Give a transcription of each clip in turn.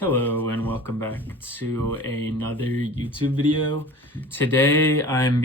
Hello and welcome back to another YouTube video. Today I'm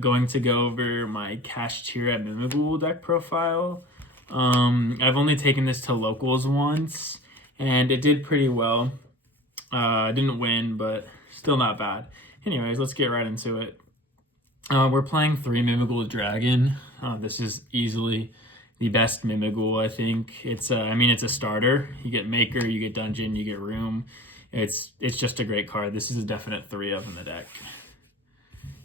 going to go over my Kashtira Mimighoul deck profile. I've only taken this to locals once and it did pretty well. I didn't win, but still not bad. Anyways, let's get right into it. We're playing 3 Mimighoul Dragon. This is easily the best Mimighoul, I think. It's a starter. You get Maker, you get Dungeon, you get Room. It's just a great card. This is a definite 3 of in the deck.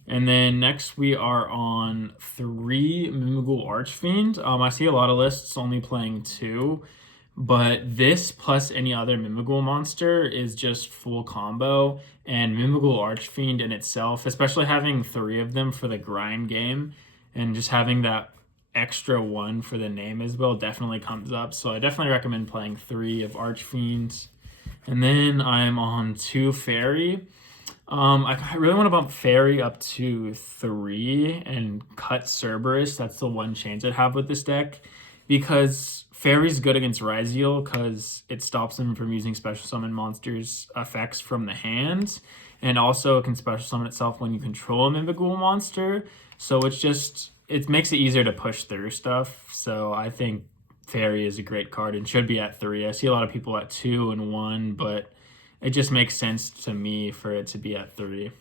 And then next we are on 3 Mimighoul Archfiend. I see a lot of lists only playing 2, but this plus any other Mimighoul monster is just full combo. And Mimighoul Archfiend in itself, especially having 3 of them for the grind game, and just having that extra 1 for the name as well definitely comes up. So I definitely recommend playing 3 of Archfiends. And then I'm on 2 Fairy. I really want to bump Fairy up to 3 and cut Cerberus. That's the one change I'd have with this deck, because Fairy's good against Ryziel because it stops him from using special summon monsters effects from the hand, and also it can special summon itself when you control a Mimighoul monster. So it makes it easier to push through stuff. So I think Fairy is a great card and should be at 3. I see a lot of people at 2 and 1, but it just makes sense to me for it to be at 3.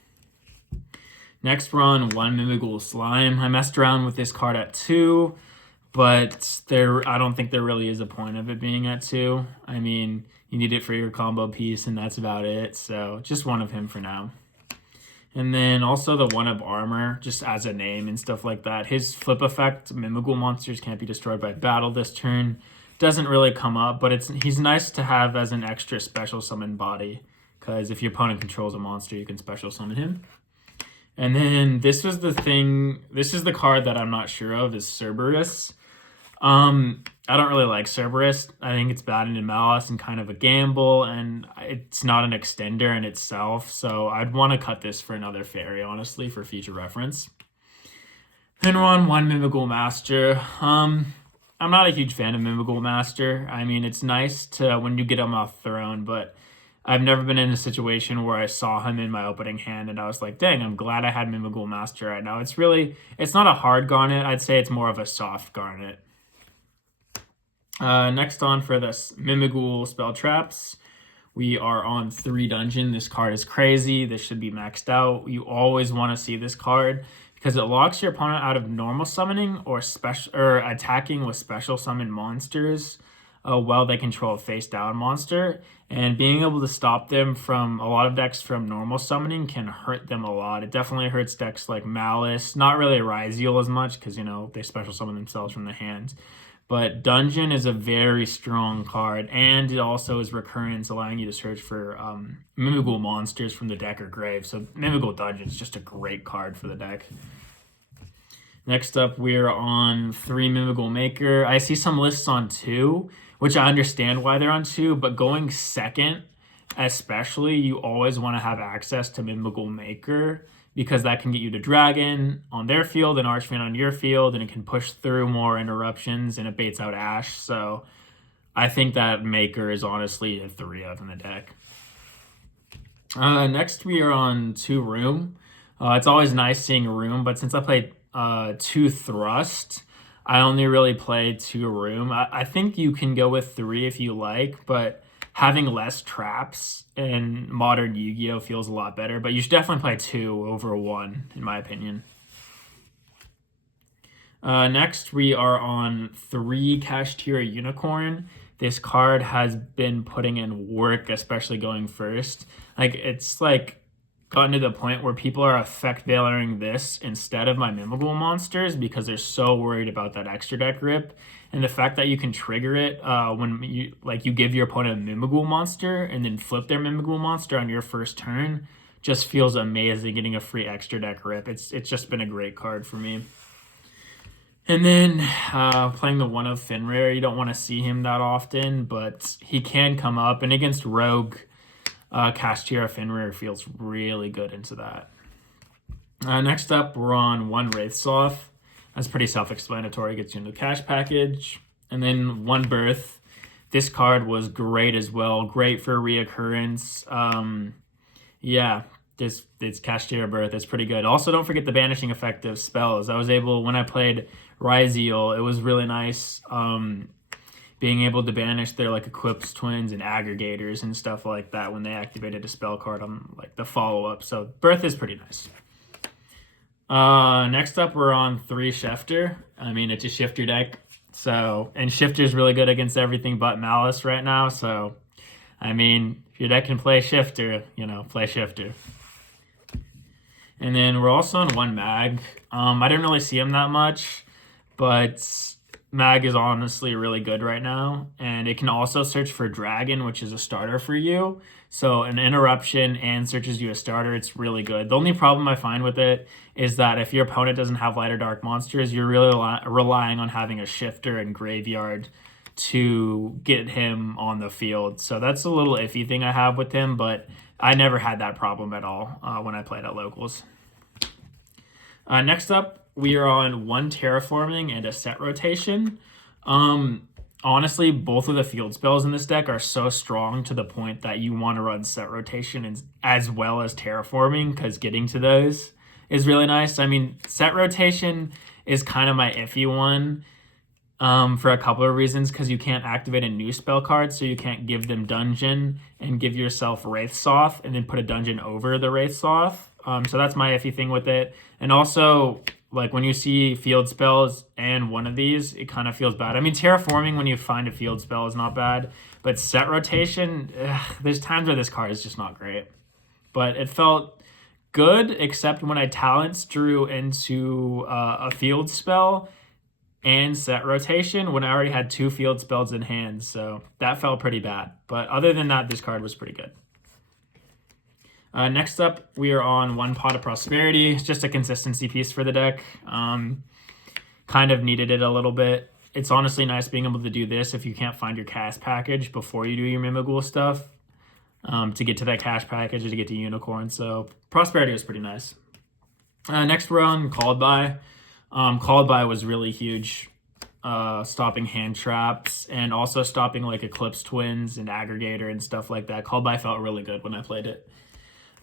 Next, we're on 1 Mimighoul Slime. I messed around with this card at 2, but I don't think there really is a point of it being at 2. I mean, you need it for your combo piece, and that's about it. So just 1 of him for now. And then also the 1 of Armor, just as a name and stuff like that. His flip effect, Mimighoul monsters can't be destroyed by battle this turn, doesn't really come up, but he's nice to have as an extra special summon body, because if your opponent controls a monster, you can special summon him. And then this is the card that I'm not sure of, is Cerberus. I don't really like Cerberus. I think it's bad in Malice and kind of a gamble, and it's not an extender in itself, so I'd want to cut this for another Fairy, honestly, for future reference. Then we're on 1 Mimighoul Master. I'm not a huge fan of Mimighoul Master. I mean, it's nice to when you get him off throne, but I've never been in a situation where I saw him in my opening hand and I was like, dang, I'm glad I had Mimighoul Master right now. It's not a hard garnet. I'd say it's more of a soft garnet. Next on for this Mimighoul Spell Traps, we are on 3 Dungeon. This card is crazy. This should be maxed out. You always want to see this card because it locks your opponent out of normal summoning or attacking with special summon monsters while they control a face down monster. And being able to stop them from a lot of decks from normal summoning can hurt them a lot. It definitely hurts decks like Malice, not really Ryziel as much because, they special summon themselves from the hand. But Dungeon is a very strong card, and it also is recurrence, allowing you to search for Mimighoul monsters from the deck or grave. So Mimighoul Dungeon is just a great card for the deck. Next up, we're on 3 Mimighoul Maker. I see some lists on 2, which I understand why they're on 2, but going second, especially, you always want to have access to Mimighoul Maker, because that can get you to Dragon on their field and Archfiend on your field, and it can push through more interruptions, and it baits out Ash. So I think that Maker is honestly a 3 of in the deck. Next, we are on 2 Room. It's always nice seeing Room, but since I played 2 Thrust, I only really play 2 Room. I think you can go with 3 if you like, but having less traps in modern Yu-Gi-Oh! Feels a lot better, but you should definitely play 2 over 1, in my opinion. Next, we are on 3 Kashtira Unicorn. This card has been putting in work, especially going first. It's gotten to the point where people are effect veiling this instead of my Mimighoul monsters because they're so worried about that extra deck rip. And the fact that you can trigger it when you give your opponent a Mimighoul monster and then flip their Mimighoul monster on your first turn just feels amazing, getting a free extra deck rip. It's just been a great card for me. And then playing the 1 of Fenrir, you don't want to see him that often, but he can come up. And against Rogue, Kashtira Fenrir feels really good into that. Next up, we're on 1 Wraithsoth. That's pretty self-explanatory. Gets you into the cash package. And then 1 Birth. this card was great as well. Great for reoccurrence. Yeah, this Kashtira Birth is pretty good. Also, don't forget the banishing effect of spells. I was able, when I played Ryzeal, it was really nice being able to banish their like Equips Twins and Aggregators and stuff like that when they activated a spell card on like the follow-up. So Birth is pretty nice. Next up, we're on 3 Shifter. I mean, it's a Shifter deck. So, and Shifter's really good against everything but Malice right now. So, I mean, if your deck can play Shifter, you know, play Shifter. And then we're also on 1 Mag. I didn't really see him that much, but Mag is honestly really good right now. And it can also search for Dragon, which is a starter for you. So an interruption and searches you a starter, it's really good. The only problem I find with it is that if your opponent doesn't have light or dark monsters, you're really relying on having a Shifter and Graveyard to get him on the field. So that's a little iffy thing I have with him, but I never had that problem at all when I played at locals. Next up, we are on 1 Terraforming and a set rotation. Honestly, both of the field spells in this deck are so strong to the point that you want to run set rotation as well as terraforming, because getting to those is really nice. I mean, set rotation is kind of my iffy one for a couple of reasons, because you can't activate a new spell card, so you can't give them dungeon and give yourself Wraithsoth and then put a dungeon over the Wraithsoth. So that's my iffy thing with it. And also, like when you see field spells and one of these, it kind of feels bad. I mean, terraforming when you find a field spell is not bad, but set rotation, there's times where this card is just not great. But it felt good, except when I talents drew into a field spell and set rotation when I already had 2 field spells in hand. So that felt pretty bad. But other than that, this card was pretty good. Next up, we are on 1 Pot of Prosperity. It's just a consistency piece for the deck. Kind of needed it a little bit. It's honestly nice being able to do this if you can't find your cast package before you do your Mimighoul stuff to get to that cash package or to get to Unicorn. So Prosperity was pretty nice. Next, we're on Called By. Called By was really huge, stopping hand traps and also stopping like Eclipse Twins and Aggregator and stuff like that. Called By felt really good when I played it.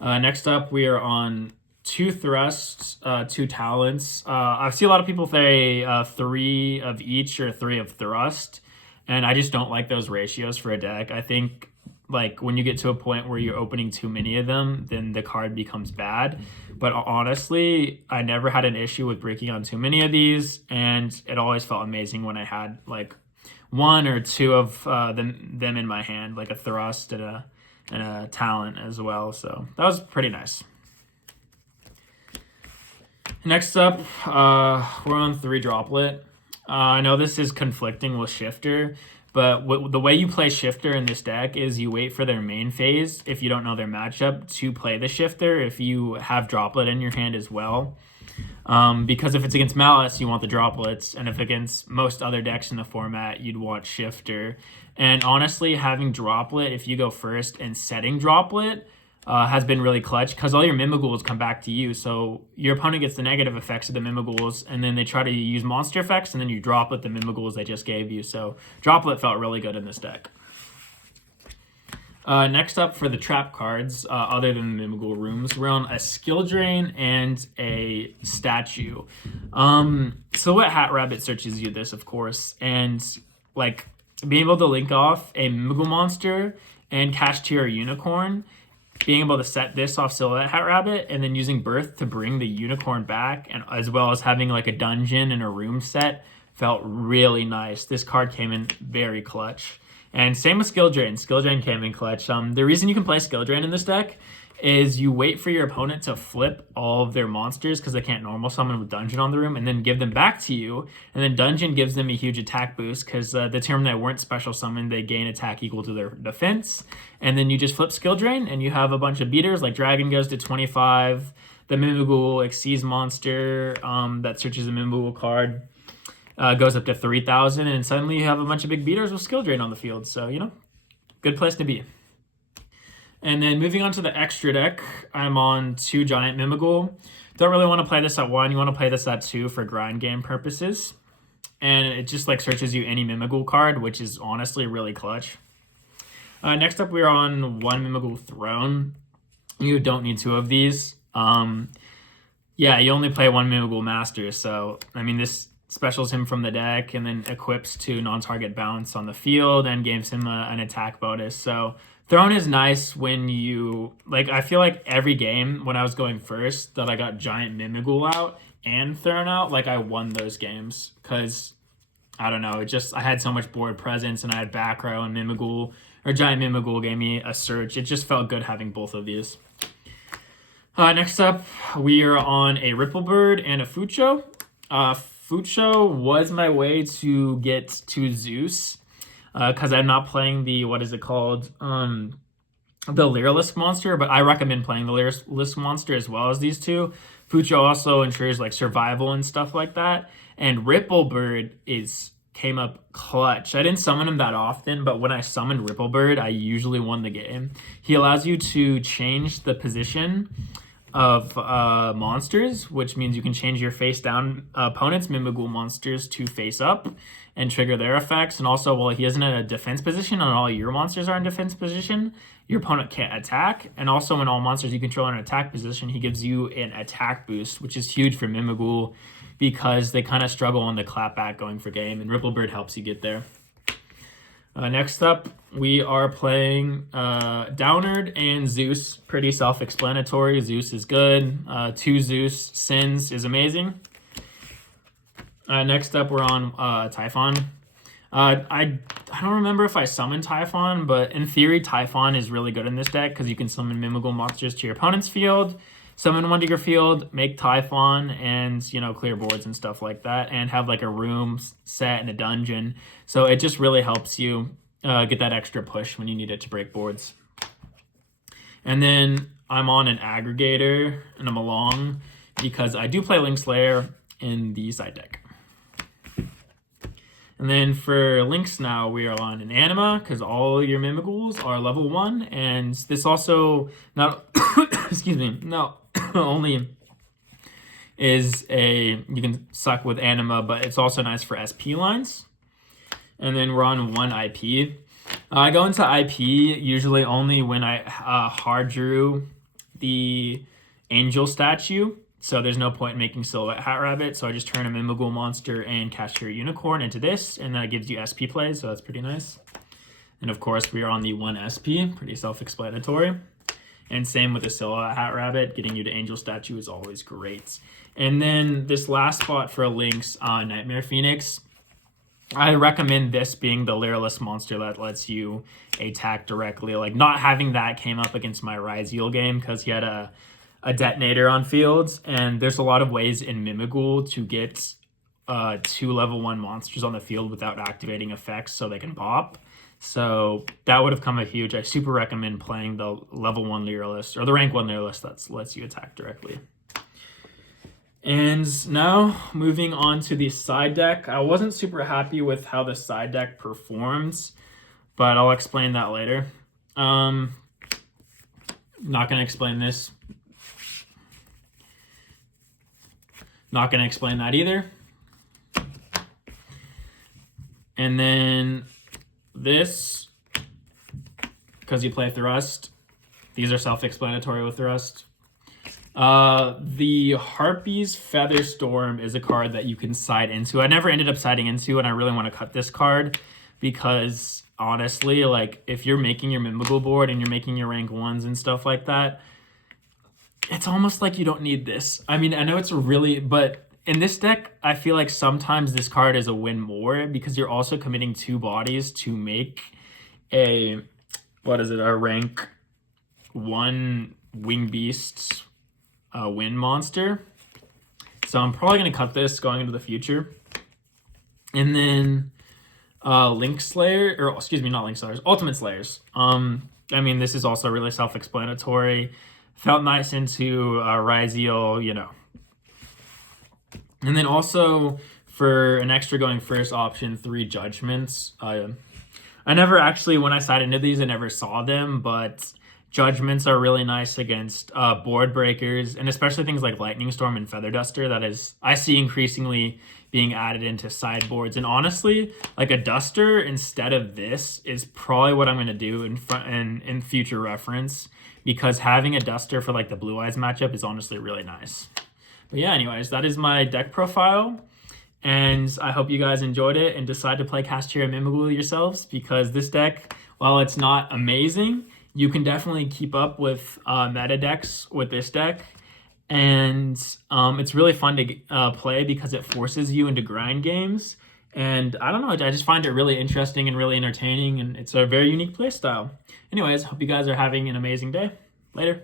Next up, we are on 2 Thrusts, 2 Talents. I see a lot of people say 3 of each or 3 of Thrust, and I just don't like those ratios for a deck. I think like when you get to a point where you're opening too many of them, then the card becomes bad. But honestly, I never had an issue with breaking on too many of these, and it always felt amazing when I had like 1 or 2 of them in my hand, like a Thrust and a talent as well. So that was pretty nice. Next up, we're on 3 Droplet. I know this is conflicting with Shifter, but the way you play Shifter in this deck is you wait for their main phase if you don't know their matchup to play the Shifter if you have Droplet in your hand as well. Because if it's against Malice, you want the Droplets, and if against most other decks in the format, you'd want Shifter. And honestly, having Droplet, if you go first, and setting Droplet has been really clutch, because all your Mimighouls come back to you. So your opponent gets the negative effects of the Mimighouls, and then they try to use monster effects, and then you Droplet the Mimighouls they just gave you. So Droplet felt really good in this deck. Next up for the trap cards, other than the Mimighoul rooms, we're on a Skill Drain and a Statue. Silhouette Hat Rabbit searches you this, of course, and like being able to link off a Mimighoul monster and Kashtira Unicorn, being able to set this off Silhouette Hat Rabbit and then using Birth to bring the Unicorn back, and as well as having like a dungeon and a room set, felt really nice. This card came in very clutch. And same with Skill Drain. Skill Drain came in clutch. The reason you can play Skill Drain in this deck is you wait for your opponent to flip all of their monsters because they can't normal summon with Dungeon on the room, and then give them back to you. And then Dungeon gives them a huge attack boost because the turn they weren't special summoned, they gain attack equal to their defense. And then you just flip Skill Drain and you have a bunch of beaters, like Dragon goes to 25, the Mimighoul Xyz monster that searches a Mimighoul card goes up to 3,000, and suddenly you have a bunch of big beaters with Skill Drain on the field. So, you know, good place to be. And then moving on to the extra deck, I'm on 2 Giant Mimighoul. Don't really want to play this at 1. You want to play this at 2 for grind game purposes. and it just like searches you any Mimighoul card, which is honestly really clutch. Next up, we're on one Mimighoul Throne. You don't need two of these. Yeah, you only play one Mimighoul Master, so I mean this specials him from the deck and then equips to non-target bounce on the field and gives him an attack bonus. So Throne is nice when you, like, I feel like every game when I was going first that I got Giant Mimighoul out and Throne out, like I won those games because, I don't know, I had so much board presence and I had back row and Mimighoul, or Giant Mimighoul gave me a surge. It just felt good having both of these. Next up, we are on a Ripplebird and a Fucho. Fucho was my way to get to Zeus because I'm not playing the, what is it called? The Lyrilisk monster, but I recommend playing the Lyrilisk monster as well as these two. Fucho also ensures like survival and stuff like that. And Ripplebird came up clutch. I didn't summon him that often, but when I summoned Ripplebird, I usually won the game. He allows you to change the position of monsters, which means you can change your face down opponent's Mimighoul monsters to face up and trigger their effects. And also, while he isn't in a defense position and all your monsters are in defense position, your opponent can't attack. And also, when all monsters you control are in attack position, he gives you an attack boost, which is huge for Mimighoul because they kind of struggle on the clapback going for game, and Ripplebird helps you get there. Next up, we are playing Downard and Zeus. Pretty self-explanatory. Zeus is good. 2 Zeus Sins is amazing. Next up, we're on Typhon. I don't remember if I summoned Typhon, but in theory, Typhon is really good in this deck because you can summon Mimighoul monsters to your opponent's field, summon one to your field, make Typhon, and, you know, clear boards and stuff like that, and have like a room set and a dungeon. So it just really helps you get that extra push when you need it to break boards. And then I'm on an aggregator and I'm along because I do play Link Slayer in the side deck. And then for links now, we are on an Anima because all your Mimighouls are level 1. And this also not excuse me, not only is you can suck with Anima, but it's also nice for SP lines. And then we're on 1 IP. I go into IP usually only when I hard drew the Angel statue. So there's no point in making Silhouette Hat Rabbit. So I just turn a Mimighoul monster and Kashtira Unicorn into this, and that gives you SP plays, so that's pretty nice. And of course, we are on the 1 SP, pretty self-explanatory. And same with the Silhouette Hat Rabbit, getting you to Angel Statue is always great. And then this last spot for links on Nightmare Phoenix, I recommend this being the Lyrilisk monster that lets you attack directly. Like, not having that came up against my Ryzeal game because he had a detonator on fields, and there's a lot of ways in Mimighoul to get 2 level 1 monsters on the field without activating effects so they can pop. So that would have come a huge. I super recommend playing the level 1 Lyrilisk, or the rank 1 Lyrilisk that lets you attack directly. And now moving on to the side deck. I wasn't super happy with how the side deck performs, but I'll explain that later. Not going to explain this. Not going to explain that either. And then this, because you play Thrust, these are self-explanatory with Thrust. The Harpy's Feather Storm is a card that you can side into. I never ended up siding into, and I really want to cut this card because, honestly, like, if you're making your Mimighoul board and you're making your rank 1s and stuff like that, it's almost like you don't need this. I mean, I know it's but in this deck, I feel like sometimes this card is a win more because you're also committing 2 bodies to make a rank 1 Wing Beast win monster. So I'm probably going to cut this going into the future. And then Link Slayer, or excuse me, not Link Slayers, Ultimate Slayers. I mean, this is also really self-explanatory. Felt nice into Ryzeal, you know. And then also for an extra going first option, 3 Judgments. I never actually, when I sided into these, I never saw them, but Judgments are really nice against board breakers, and especially things like Lightning Storm and Feather Duster. That is, I see increasingly being added into sideboards. And honestly, like a Duster instead of this is probably what I'm going to do in future reference, because having a Duster for like the Blue Eyes matchup is honestly really nice. But yeah, anyways, that is my deck profile. And I hope you guys enjoyed it and decide to play Kashtira Mimighoul yourselves, because this deck, while it's not amazing, you can definitely keep up with meta decks with this deck. And it's really fun to play because it forces you into grind games. And I don't know, I just find it really interesting and really entertaining, and it's a very unique play style. Anyways, hope you guys are having an amazing day. Later.